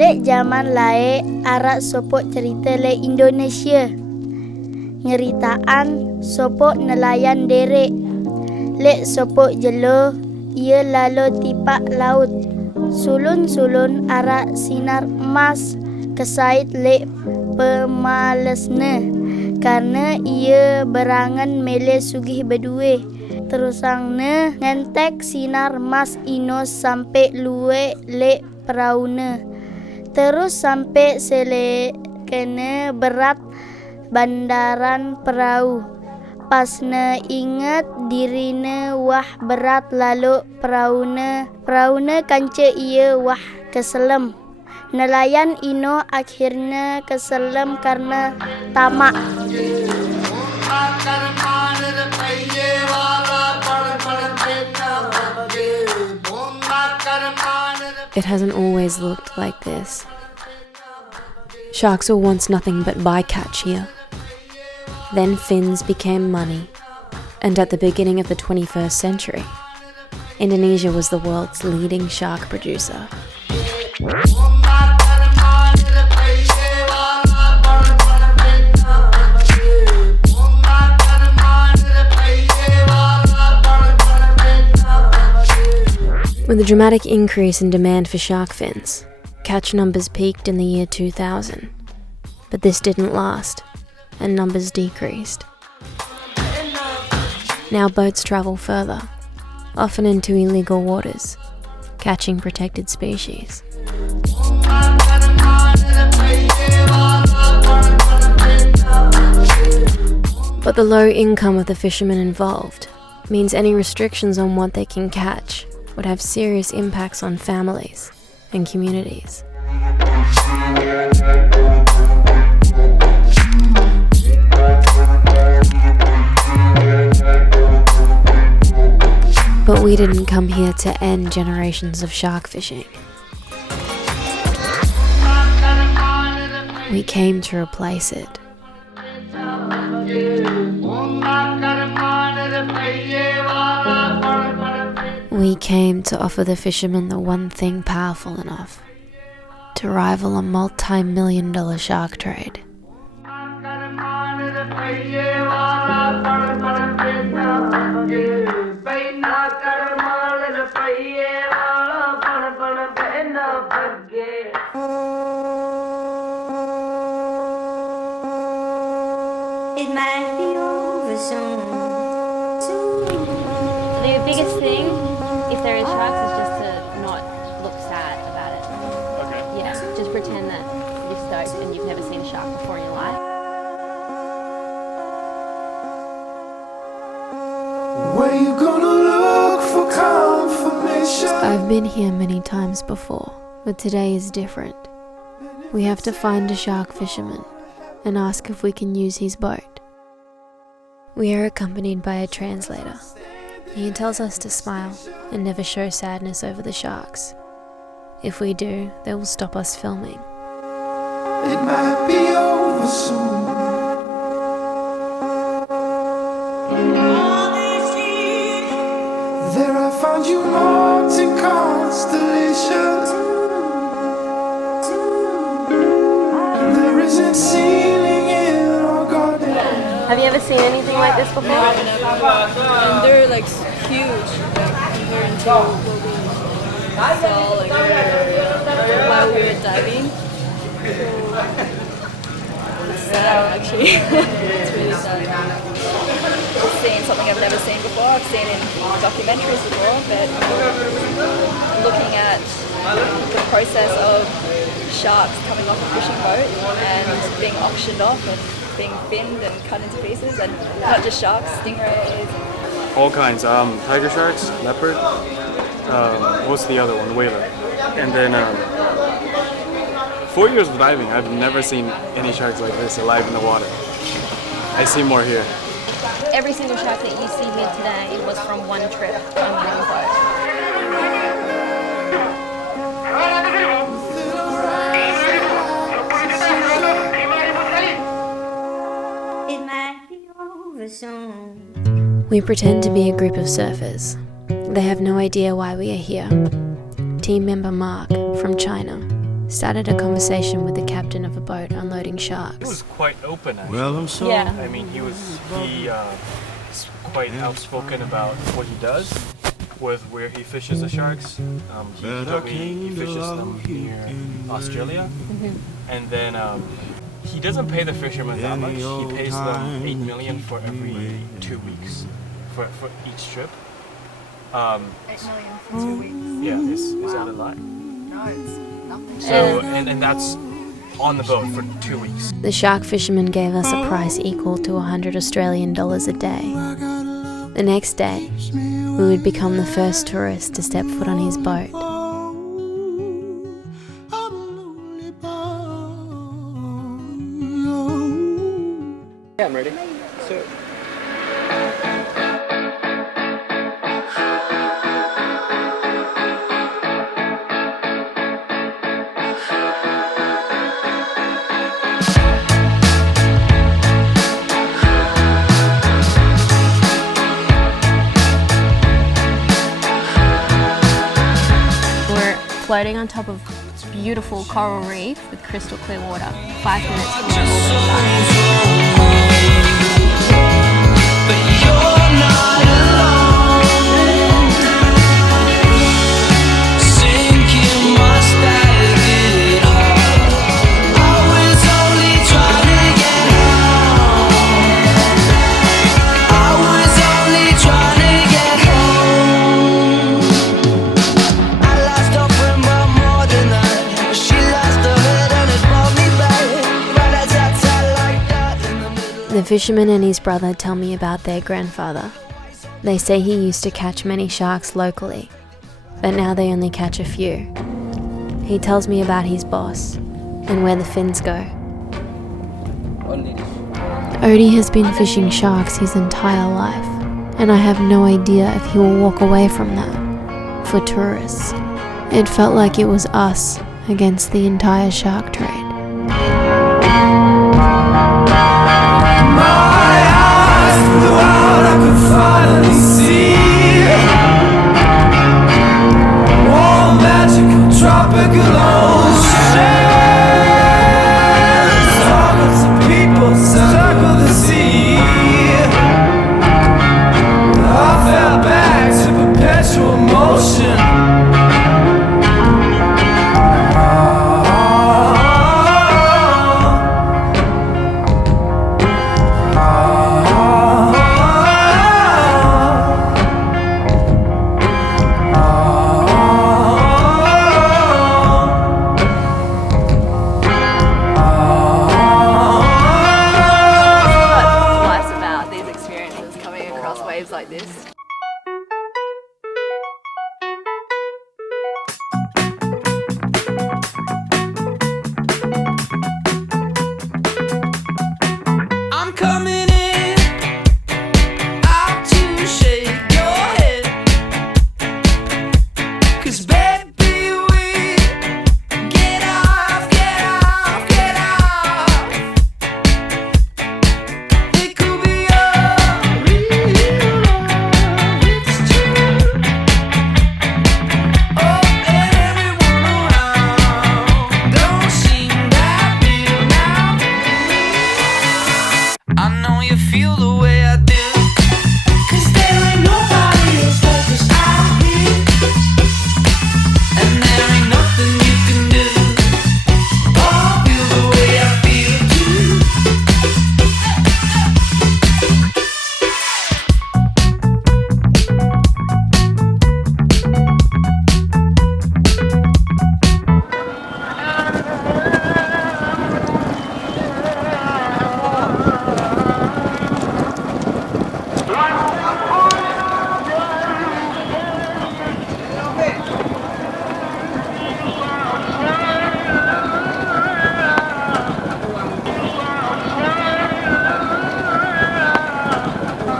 Lek zaman lae arak sopok cerita le Indonesia. Ngeritaan sopok nelayan derek. Lek sopok jelo, ia lalu tipak laut. Sulun-sulun arak sinar emas kesait lek pemalesne. Karena ia berangan mele sugih berdue. Terusangnya ngentek sinar emas ino sampai luwe lek perauna. Terus sampai sele kena berat bandaran perahu. Pasne ingat dirine wah berat lalu perauna kance ia wah keselem. Nelayan ino akhirnya keselem karena tamak. It hasn't always looked like this. Sharks were once nothing but bycatch here. Then fins became money, and at the beginning of the 21st century, Indonesia was the world's leading shark producer. With a dramatic increase in demand for shark fins, catch numbers peaked in the year 2000. But this didn't last, and numbers decreased. Now boats travel further, often into illegal waters, catching protected species. But the low income of the fishermen involved means any restrictions on what they can catch would have serious impacts on families and communities. But we didn't come here to end generations of shark fishing. We came to replace it. We came to offer the fishermen the one thing powerful enough to rival a multi-million-dollar shark trade. It might be over soon. The biggest thing, if there is sharks, is just to not look sad about it. Okay. Yeah, just pretend that you're stoked and you've never seen a shark before in your life. Where you gonna look for confirmation? I've been here many times before, but today is different. We have to find a shark fisherman and ask if we can use his boat. We are accompanied by a translator. He tells us to smile and never show sadness over the sharks. If we do, they will stop us filming. It might be over soon. There I found you marked in constellations. There isn't ceiling in our garden. Have you ever seen anything like this before? And they're like huge compared to what we saw like while we were diving. So it's sad actually. It's really sad. I've seen something I've never seen before. I've seen in documentaries before, but looking at the process of sharks coming off a fishing boat and being auctioned off and being finned and cut into pieces, and not just sharks, stingrays. All kinds. Tiger sharks, leopard. What's the other one? Whaler. And then 4 years of diving, I've never seen any sharks like this alive in the water. I see more here. Every single shark that you see here today was from one trip on one boat. It might be over soon. We pretend to be a group of surfers. They have no idea why we are here. Team member Mark, from China, started a conversation with the captain of a boat unloading He sharks. was quite open, actually. Well, I'm sorry. Yeah. I mean, he's quite outspoken about what he does with where he fishes the sharks. He told me he fishes them near Australia, and then he doesn't pay the fishermen that much. He pays them $8 million for every 2 weeks for each trip. $8 million for 2 weeks. Yeah, is that a lot? No, it's nothing. So and that's on the boat for 2 weeks. The shark fisherman gave us a price equal to $100 Australian a day. The next day, we would become the first tourists to step foot on his boat. Yeah, I'm ready. So. We're floating on top of beautiful coral reef with crystal clear water. 5 minutes from where all the sharks. The fisherman and his brother tell me about their grandfather. They say he used to catch many sharks locally, but now they only catch a few. He tells me about his boss and where the fins go. Odie has been fishing sharks his entire life, and I have no idea if he will walk away from that for tourists. It felt like it was us against the entire shark trade. Like this. I'm coming in out to shake your head, 'cause baby we get off. It could be a real love, it's true. Oh, and everyone around don't seem that real now. I know you feel the way I do, 'cause there ain't nobody else like us out here, and there ain't nothing you can do. Oh, feel the way I feel too.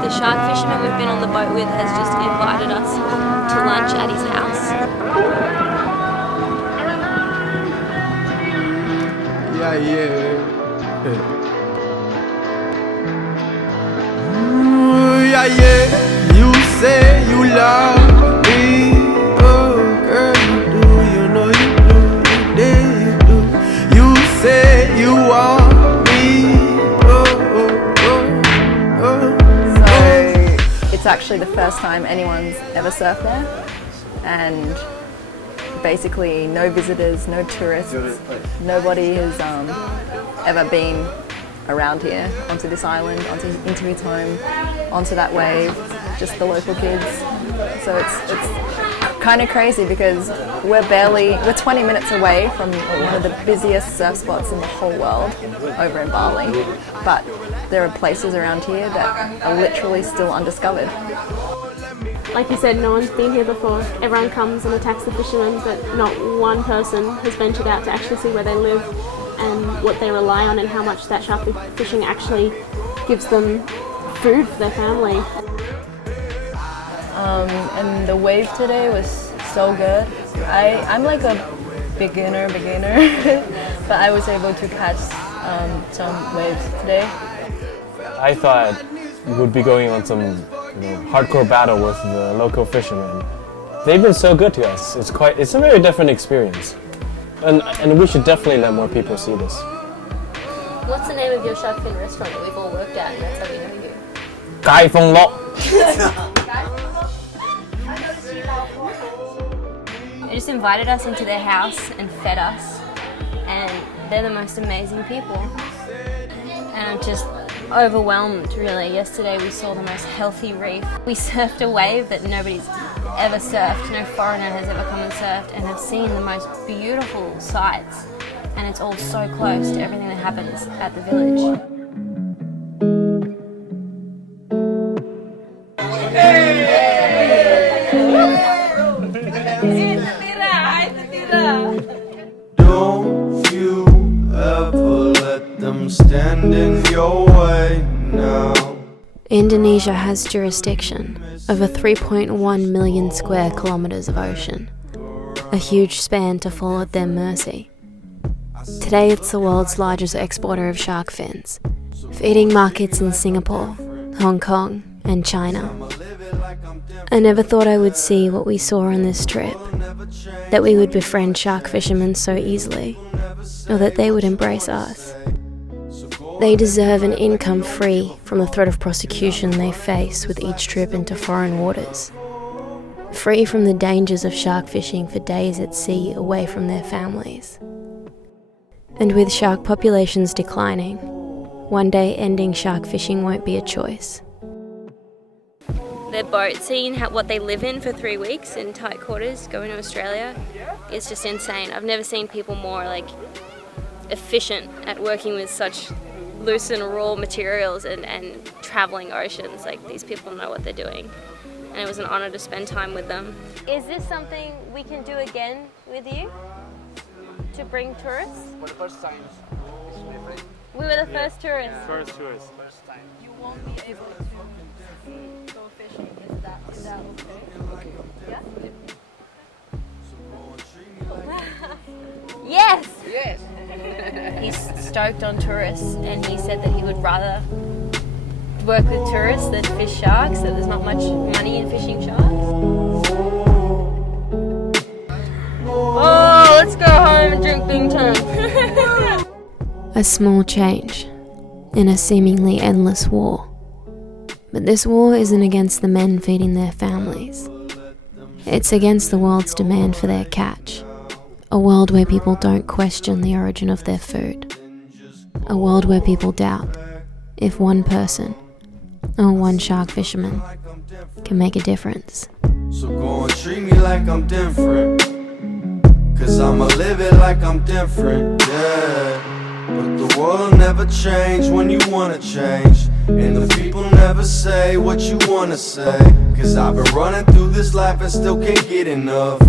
The shark fisherman we've been on the boat with has just invited us to lunch at his house. Yeah. You say you love me, oh girl, you do, you know you do, you did, you actually the first time anyone's ever surfed there, and basically no visitors, no tourists, nobody has ever been around here, onto this island, into his home, onto that wave, just the local kids. So it's kind of crazy because we're 20 minutes away from one of the busiest surf spots in the whole world over in Bali, but there are places around here that are literally still undiscovered. Like you said, no one's been here before. Everyone comes and attacks the fishermen, but not one person has ventured out to actually see where they live and what they rely on and how much that shark fishing actually gives them food for their family. And the wave today was so good. I'm like a beginner, but I was able to catch some waves today. I thought we would be going on some hardcore battle with the local fishermen. They've been so good to us. It's a very different experience. And we should definitely let more people see this. What's the name of your shark fin restaurant that we've all worked at, and that's how we know you? Kai Fong Lok. They just invited us into their house and fed us, and they're the most amazing people. And I'm just overwhelmed, really. Yesterday we saw the most healthy reef. We surfed a wave that nobody's ever surfed, no foreigner has ever come and surfed, and have seen the most beautiful sights. And it's all so close to everything that happens at the village. Don't you ever let them stand in your way now. Indonesia has jurisdiction over 3.1 million square kilometres of ocean, a huge span to fall at their mercy. Today it's the world's largest exporter of shark fins, feeding markets in Singapore, Hong Kong and China. I never thought I would see what we saw on this trip, that we would befriend shark fishermen so easily, or that they would embrace us. They deserve an income free from the threat of prosecution they face with each trip into foreign waters, free from the dangers of shark fishing for days at sea away from their families. And with shark populations declining, one day ending shark fishing won't be a choice. Their boat, seeing what they live in for 3 weeks in tight quarters, going to Australia, is just insane. I've never seen people more efficient at working with such loose and raw materials and traveling oceans. These people know what they're doing, and it was an honor to spend time with them. Is this something we can do again with you? To bring tourists? For the first time, it's different. We were the first tourists. First tourists. First time. You won't be able to go fishing. Is that okay? Yeah? Yes! Yes. He's stoked on tourists, and he said that he would rather work with tourists than fish sharks, that there's not much money in fishing sharks. Oh, let's go home and drink Bingtong. A small change in a seemingly endless war. But this war isn't against the men feeding their families. It's against the world's demand for their catch. A world where people don't question the origin of their food. A world where people doubt if one person or one shark fisherman can make a difference. So go and treat me like I'm different, 'cause I'ma live it like I'm different, yeah. But the world never change when you wanna change, and the people never say what you wanna say. 'Cause I've been running through this life and still can't get enough.